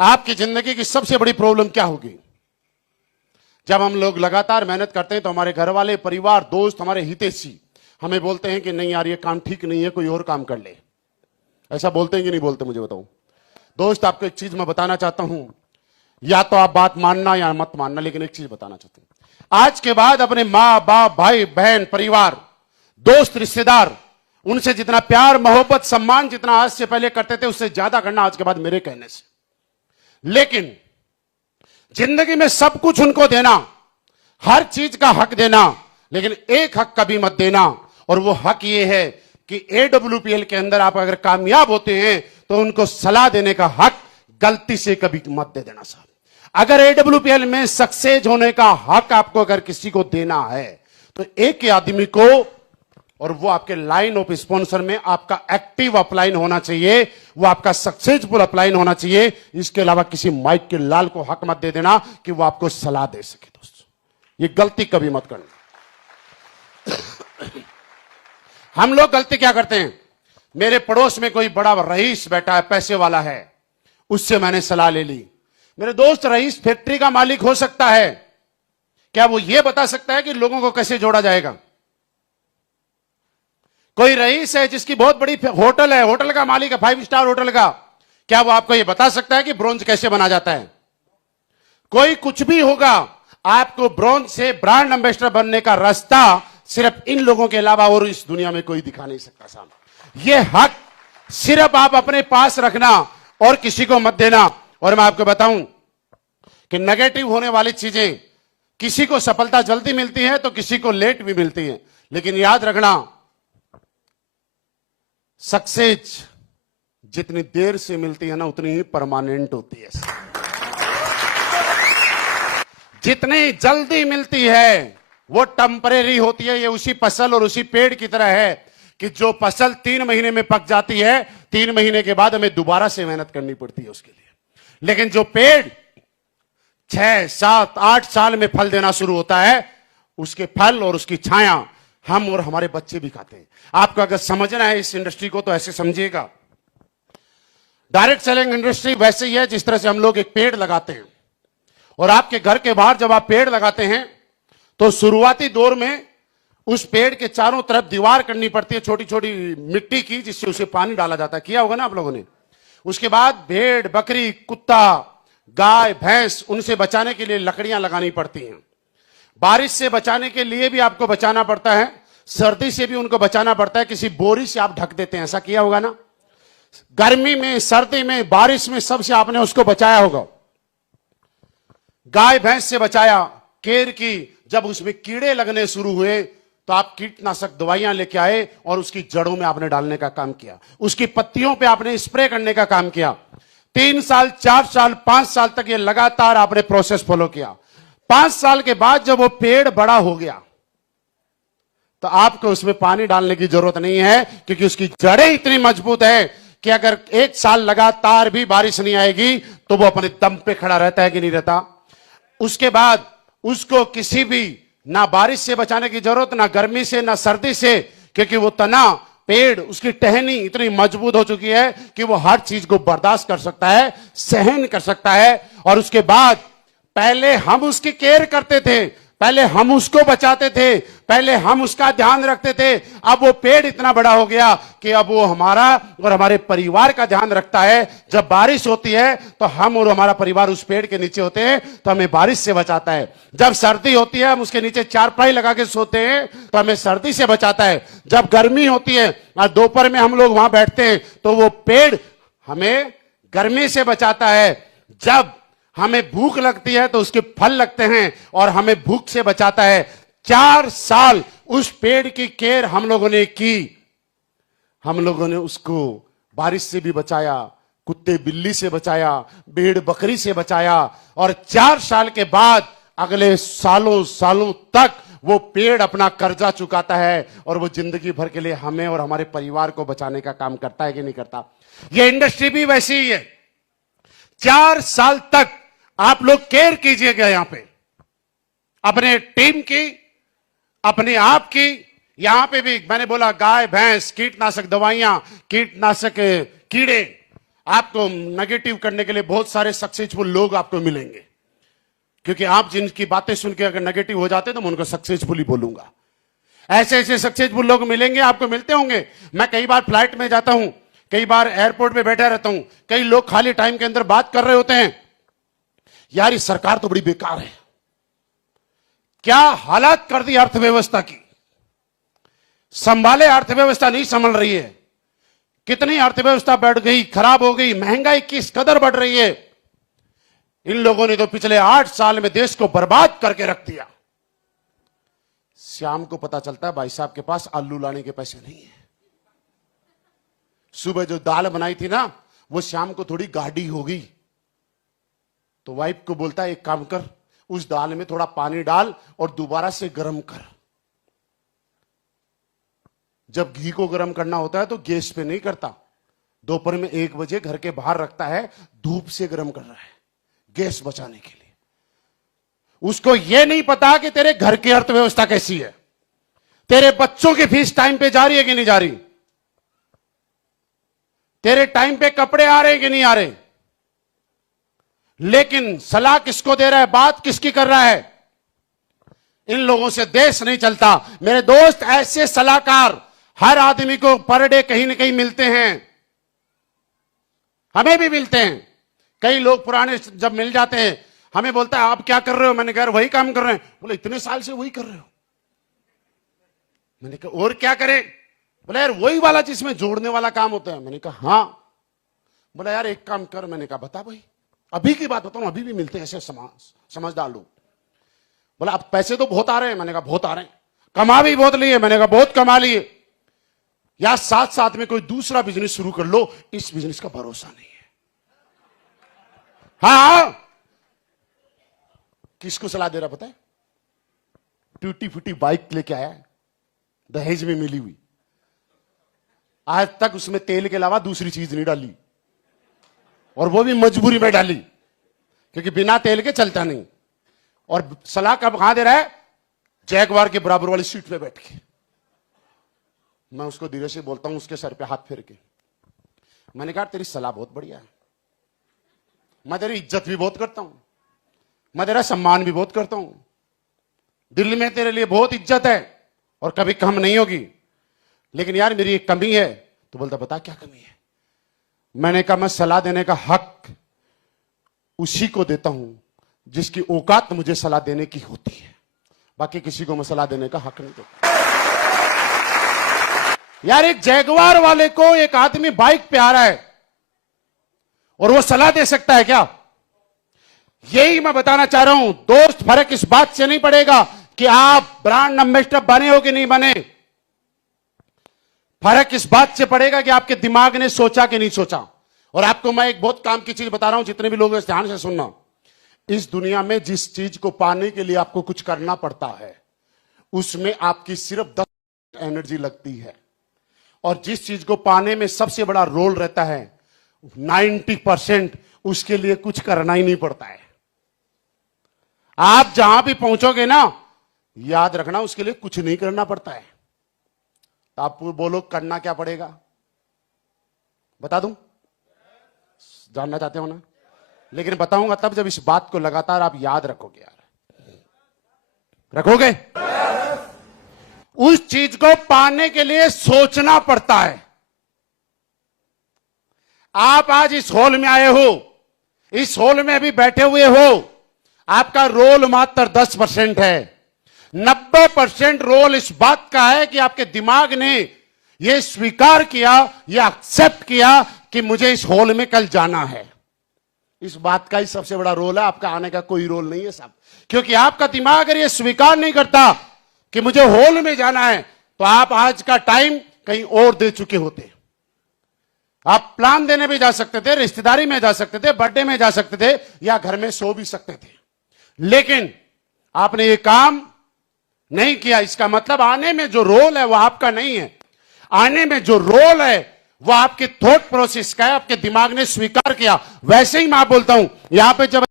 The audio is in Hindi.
आपकी जिंदगी की सबसे बड़ी प्रॉब्लम क्या होगी? जब हम लोग लगातार मेहनत करते हैं तो हमारे घर वाले, परिवार, दोस्त, हमारे हितैषी हमें बोलते हैं कि नहीं यार ये काम ठीक नहीं है, कोई और काम कर ले। ऐसा बोलते हैं कि नहीं बोलते, मुझे बताओ। दोस्त, आपको एक चीज मैं बताना चाहता हूं, या तो आप बात मानना या मत मानना, लेकिन एक चीज बताना चाहता हूं। आज के बाद अपने माँ बाप, भाई बहन, परिवार, दोस्त, रिश्तेदार, उनसे जितना प्यार, मोहब्बत, सम्मान जितना आज से पहले करते थे, उससे ज्यादा करना आज के बाद मेरे कहने से। लेकिन जिंदगी में सब कुछ उनको देना, हर चीज का हक देना, लेकिन एक हक कभी मत देना, और वो हक ये है कि AWPL के अंदर आप अगर कामयाब होते हैं तो उनको सलाह देने का हक गलती से कभी मत दे देना साहब। अगर AWPL में सक्सेस होने का हक आपको अगर किसी को देना है तो एक ही आदमी को, और वो आपके लाइन ऑफ स्पॉन्सर में आपका एक्टिव अपलाइन होना चाहिए, वो आपका सक्सेसफुल अपलाइन होना चाहिए। इसके अलावा किसी माइक के लाल को हक मत दे देना कि वो आपको सलाह दे सके। दोस्तों, ये गलती कभी मत करना। हम लोग गलती क्या करते हैं? मेरे पड़ोस में कोई बड़ा रईस बैठा है, पैसे वाला है, उससे मैंने सलाह ले ली। मेरे दोस्त रईस फैक्ट्री का मालिक हो सकता है, क्या वो ये बता सकता है कि लोगों को कैसे जोड़ा जाएगा? कोई रईस है जिसकी बहुत बड़ी होटल है, होटल का मालिक है, 5 स्टार होटल का, क्या वो आपको ये बता सकता है कि ब्रोंज कैसे बना जाता है? कोई कुछ भी होगा, आपको ब्रोंज से ब्रांड एम्बेसडर बनने का रास्ता सिर्फ इन लोगों के अलावा और इस दुनिया में कोई दिखा नहीं सकता साहब। ये हक सिर्फ आप अपने पास रखना और किसी को मत देना। और मैं आपको बताऊं कि नेगेटिव होने वाली चीजें, किसी को सफलता जल्दी मिलती है तो किसी को लेट भी मिलती है, लेकिन याद रखना, सक्सेस जितनी देर से मिलती है ना उतनी ही परमानेंट होती है। जितनी जल्दी मिलती है वो टेम्परेरी होती है। ये उसी फसल और उसी पेड़ की तरह है कि जो फसल 3 महीने में पक जाती है, 3 महीने के बाद हमें दोबारा से मेहनत करनी पड़ती है उसके लिए। लेकिन जो पेड़ 6, 7, 8 साल में फल देना शुरू होता है, उसके फल और उसकी छाया हम और हमारे बच्चे भी खाते हैं। आपको अगर समझना है इस इंडस्ट्री को तो ऐसे समझिएगा। डायरेक्ट सेलिंग इंडस्ट्री वैसे ही है जिस तरह से हम लोग एक पेड़ लगाते हैं, और आपके घर के बाहर जब आप पेड़ लगाते हैं तो शुरुआती दौर में उस पेड़ के चारों तरफ दीवार करनी पड़ती है, छोटी छोटी मिट्टी की, जिससे उसे पानी डाला जाता है। किया होगा ना आप लोगों ने। उसके बाद भेड़, बकरी, कुत्ता, गाय, भैंस, उनसे बचाने के लिए लकड़ियां लगानी पड़ती हैं। बारिश से बचाने के लिए भी आपको बचाना पड़ता है, सर्दी से भी उनको बचाना पड़ता है, किसी बोरी से आप ढक देते हैं। ऐसा किया होगा ना। गर्मी में, सर्दी में, बारिश में, सबसे आपने उसको बचाया होगा। गाय भैंस से बचाया, केर की। जब उसमें कीड़े लगने शुरू हुए तो आप कीटनाशक दवाइयां लेके आए और उसकी जड़ों में आपने डालने का काम किया, उसकी पत्तियों पे आपने स्प्रे करने का काम किया। 3 साल, 4 साल, 5 साल तक ये लगातार आपने प्रोसेस फॉलो किया। 5 साल के बाद जब वो पेड़ बड़ा हो गया तो आपको उसमें पानी डालने की जरूरत नहीं है, क्योंकि उसकी जड़ें इतनी मजबूत है कि अगर 1 साल लगातार भी बारिश नहीं आएगी तो वो अपने दम पे खड़ा रहता है कि नहीं रहता। उसके बाद उसको किसी भी, ना बारिश से बचाने की जरूरत, ना गर्मी से, ना सर्दी से, क्योंकि वो तना, पेड़, उसकी टहनी इतनी मजबूत हो चुकी है कि वो हर चीज को बर्दाश्त कर सकता है, सहन कर सकता है। और उसके बाद पहले हम उसकी केयर करते थे, पहले हम उसको बचाते थे, पहले हम उसका ध्यान रखते थे। अब वो पेड़ इतना बड़ा हो गया कि अब वो हमारा और हमारे परिवार का ध्यान रखता है। जब बारिश होती है तो हम और हमारा परिवार उस पेड़ के नीचे होते हैं तो हमें बारिश से बचाता है। जब सर्दी होती है हम उसके नीचे चारपाई लगा के सोते हैं तो हमें सर्दी से बचाता है। जब गर्मी होती है और दोपहर में हम लोग वहां बैठते हैं तो वो पेड़ हमें गर्मी से बचाता है। जब हमें भूख लगती है तो उसके फल लगते हैं और हमें भूख से बचाता है। 4 साल उस पेड़ की केयर हम लोगों ने की। हम लोगों ने उसको बारिश से भी बचाया, कुत्ते बिल्ली से बचाया, भेड़ बकरी से बचाया, और 4 साल के बाद अगले सालों सालों तक वो पेड़ अपना कर्जा चुकाता है और वो जिंदगी भर के लिए हमें और हमारे परिवार को बचाने का काम करता है कि नहीं करता। ये इंडस्ट्री भी वैसी ही है। 4 साल तक आप लोग केयर कीजिएगा यहां पे, अपने टीम की, अपने आप की। यहां पे भी मैंने बोला गाय भैंस, कीटनाशक दवाइयां, कीटनाशक कीड़े, आपको नेगेटिव करने के लिए बहुत सारे सक्सेसफुल लोग आपको मिलेंगे, क्योंकि आप जिनकी बातें सुन के अगर नेगेटिव हो जाते तो मैं उनको सक्सेसफुल ही बोलूंगा। ऐसे ऐसे सक्सेसफुल लोग मिलेंगे, आपको मिलते होंगे। मैं कई बार फ्लाइट में जाता हूं, कई बार एयरपोर्ट में बैठा रहता हूं, कई लोग खाली टाइम के अंदर बात कर रहे होते हैं, यार ये सरकार तो बड़ी बेकार है, क्या हालात कर दी अर्थव्यवस्था की, संभाले अर्थव्यवस्था नहीं संभल रही है, कितनी अर्थव्यवस्था बढ़ गई, खराब हो गई, महंगाई किस कदर बढ़ रही है। इन लोगों ने तो पिछले 8 साल में देश को बर्बाद करके रख दिया। श्याम को पता चलता है भाई साहब के पास आलू लाने के पैसे नहीं है। सुबह जो दाल बनाई थी ना, वो श्याम को थोड़ी गाढ़ी हो गई, तो वाइफ को बोलता है एक काम कर, उस दाल में थोड़ा पानी डाल और दोबारा से गर्म कर। जब घी को गर्म करना होता है तो गैस पे नहीं करता, दोपहर में 1 बजे घर के बाहर रखता है, धूप से गर्म कर रहा है गैस बचाने के लिए। उसको यह नहीं पता कि तेरे घर की अर्थव्यवस्था कैसी है, तेरे बच्चों की फीस टाइम पे जा रही है कि नहीं जा रही, तेरे टाइम पे कपड़े आ रहे हैं कि नहीं आ रहे। लेकिन सलाह किसको दे रहा है, बात किसकी कर रहा है। इन लोगों से देश नहीं चलता। मेरे दोस्त, ऐसे सलाहकार हर आदमी को पर डे कहीं ना कहीं मिलते हैं, हमें भी मिलते हैं। कई लोग पुराने जब मिल जाते हैं हमें बोलता है आप क्या कर रहे हो, मैंने कहा वही काम कर रहे हैं। बोले इतने साल से वही कर रहे हो। मैंने कहा और क्या करें। बोला यार वही वाला जिसमें जोड़ने वाला काम होता है। मैंने कहा हाँ। बोला यार एक काम कर। मैंने कहा बता भाई। अभी की बात बताऊं, अभी भी मिलते हैं ऐसे समझदार लोग। बोला अब पैसे तो बहुत आ रहे हैं। मैंने कहा बहुत आ रहे हैं। कमा भी बहुत लिए। मैंने कहा बहुत कमा लिए। या साथ साथ में कोई दूसरा बिजनेस शुरू कर लो, इस बिजनेस का भरोसा नहीं है। हाँ, किसको सलाह दे रहा पता है? टूटी फूटी बाइक लेके आया है, दहेज में मिली हुई, आज तक उसमें तेल के अलावा दूसरी चीज नहीं डाली, और वो भी मजबूरी में डाली क्योंकि बिना तेल के चलता नहीं। और सलाह कब कहां दे रहा है? जैगवार के बराबर वाली सीट पे बैठ के। मैं उसको धीरे से बोलता हूं, उसके सर पे हाथ फेर के। मैंने कहा तेरी सलाह बहुत बढ़िया है, मैं तेरी इज्जत भी बहुत करता हूं, मैं तेरा सम्मान भी बहुत करता हूं, दिल्ली में तेरे लिए बहुत इज्जत है और कभी कम नहीं होगी, लेकिन यार मेरी एक कमी है। तो बोलता बता क्या कमी है? मैंने कहा मैं सलाह देने का हक उसी को देता हूं जिसकी औकात मुझे सलाह देने की होती है, बाकी किसी को मैं सलाह देने का हक नहीं देता। यार एक जैगवार वाले को एक आदमी बाइक पे आ रहा है और वो सलाह दे सकता है क्या? यही मैं बताना चाह रहा हूं दोस्त। फर्क इस बात से नहीं पड़ेगा कि आप ब्रांड एम्बेसडर बने हो कि नहीं बने, फर्क इस बात से पड़ेगा कि आपके दिमाग ने सोचा कि नहीं सोचा। और आपको मैं एक बहुत काम की चीज बता रहा हूं, जितने भी लोग इस ध्यान से सुनना। इस दुनिया में जिस चीज को पाने के लिए आपको कुछ करना पड़ता है, उसमें आपकी सिर्फ 10% एनर्जी लगती है, और जिस चीज को पाने में सबसे बड़ा रोल रहता है 90%, उसके लिए कुछ करना ही नहीं पड़ता है। आप जहां भी पहुंचोगे ना, याद रखना उसके लिए कुछ नहीं करना पड़ता है। तो आप बोलो करना क्या पड़ेगा? बता दूं? जानना चाहते हो ना? लेकिन बताऊंगा तब जब इस बात को लगातार आप याद रखोगे। यार रखोगे? उस चीज को पाने के लिए सोचना पड़ता है। आप आज इस हॉल में आए हो, इस हॉल में अभी बैठे हुए हो, आपका रोल मात्र 10% है। 90% रोल इस बात का है कि आपके दिमाग ने यह स्वीकार किया, यह एक्सेप्ट किया कि मुझे इस हॉल में कल जाना है। इस बात का ही सबसे बड़ा रोल है। आपका आने का कोई रोल नहीं है साहब, क्योंकि आपका दिमाग अगर यह स्वीकार नहीं करता कि मुझे हॉल में जाना है, तो आप आज का टाइम कहीं और दे चुके होते। आप प्लान देने भी जा सकते थे, रिश्तेदारी में जा सकते थे, बर्थडे में जा सकते थे, या घर में सो भी सकते थे, लेकिन आपने ये काम नहीं किया। इसका मतलब आने में जो रोल है वो आपका नहीं है। आने में जो रोल है वो आपके थॉट प्रोसेस का है, आपके दिमाग ने स्वीकार किया। वैसे ही मैं बोलता हूं, यहां पे जब